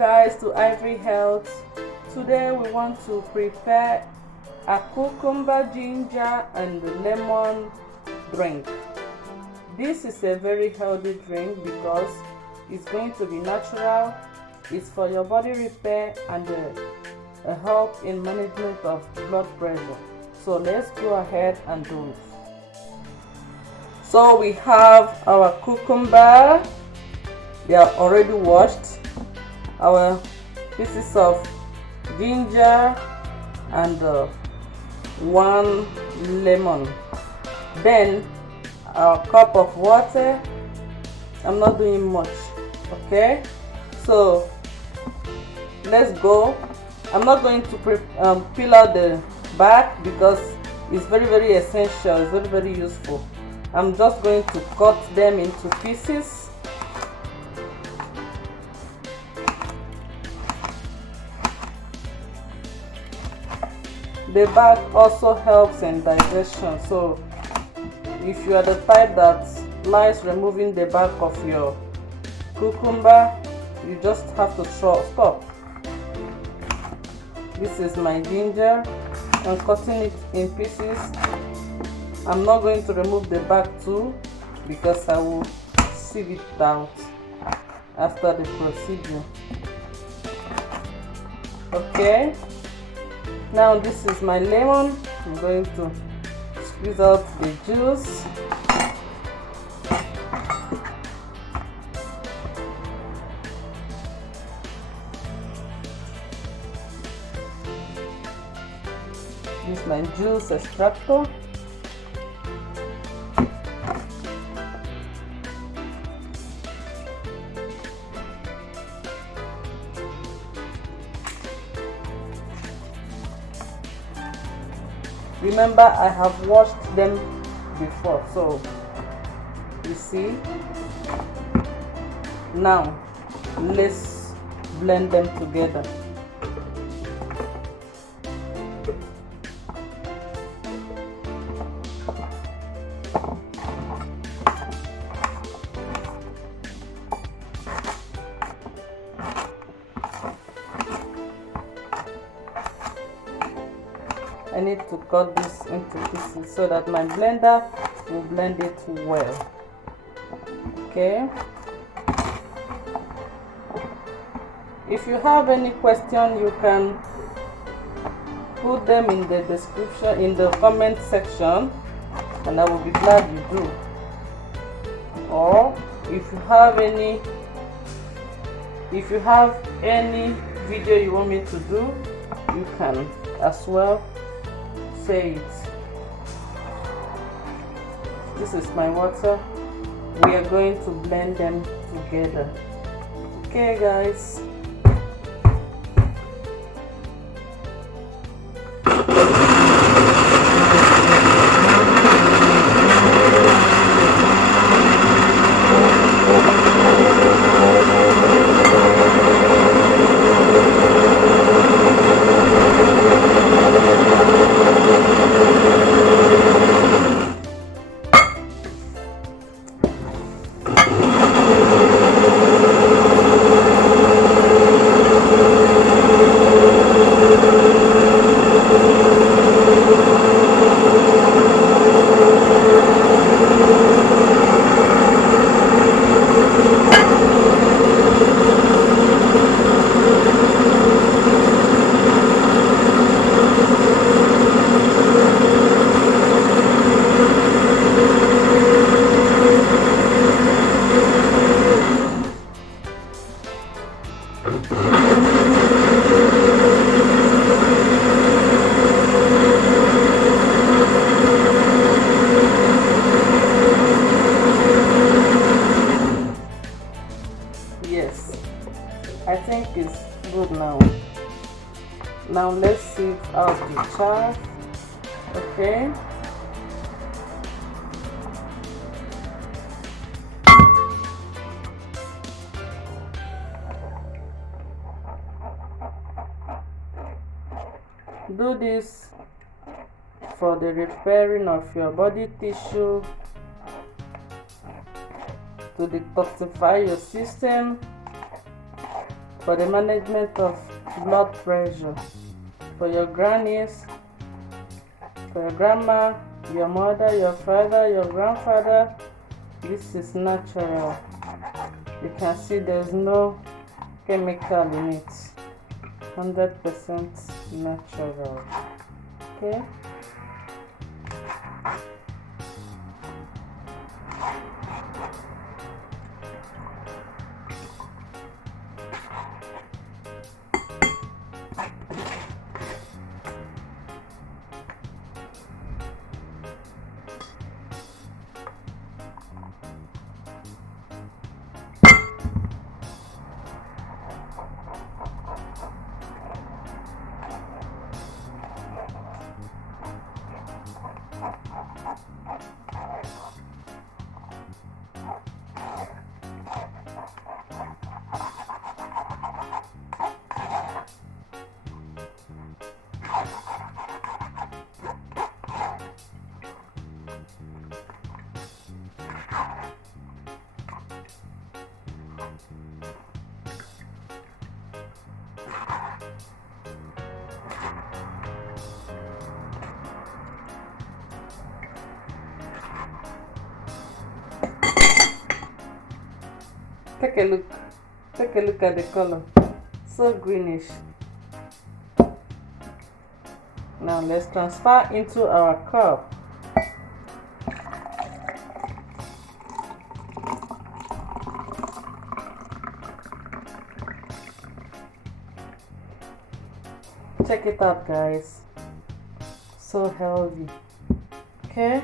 guys to Ivory Health. Today we want to prepare a cucumber, ginger and lemon drink. This is a very healthy drink because it's going to be natural, it's for your body repair and a help in management of blood pressure. So let's go ahead and do it. So we have our cucumber, they are already washed, our pieces of ginger and 1 lemon, then our cup of water. I'm not doing much, okay? So let's go. I'm not going to peel out the back because it's very essential, it's very useful. I'm just going to cut them into pieces. The back also helps in digestion, so if you are the type that likes removing the back of your cucumber, you just have to stop. This is my ginger. I'm cutting it in pieces. I'm not going to remove the back too because I will sieve it out after the procedure. Okay, now this is my lemon. I'm going to squeeze out the juice. This is my juice extractor. Remember, I have washed them before, so you see. Now let's blend them together. I need to cut this into pieces so that my blender will blend it well. Okay. If you have any question, you can put them in the description, in the comment section, and I will be glad you do. Or if you have any video you want me to do, you can as well say it. This is my water. We are going to blend them together. Okay guys. Yes, I think it's good now. Now let's sieve out the chaff. Okay. Do this for the repairing of your body tissue, to detoxify your system, for the management of blood pressure. For your grannies, for your grandma, your mother, your father, your grandfather, this is natural. You can see there's no chemical in it. 100% natural. Okay. Take a look. Take a look at the color. So greenish. Now let's transfer into our cup. Check it out, guys. So healthy. Okay.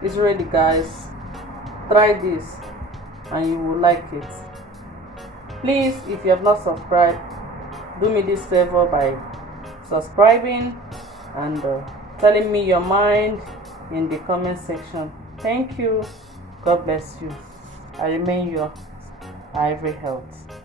It's ready, guys. Try this and you will like it. Please, if you have not subscribed, do me this favor by subscribing and telling me your mind in the comment section. Thank you. God bless you. I remain your Ivory Health.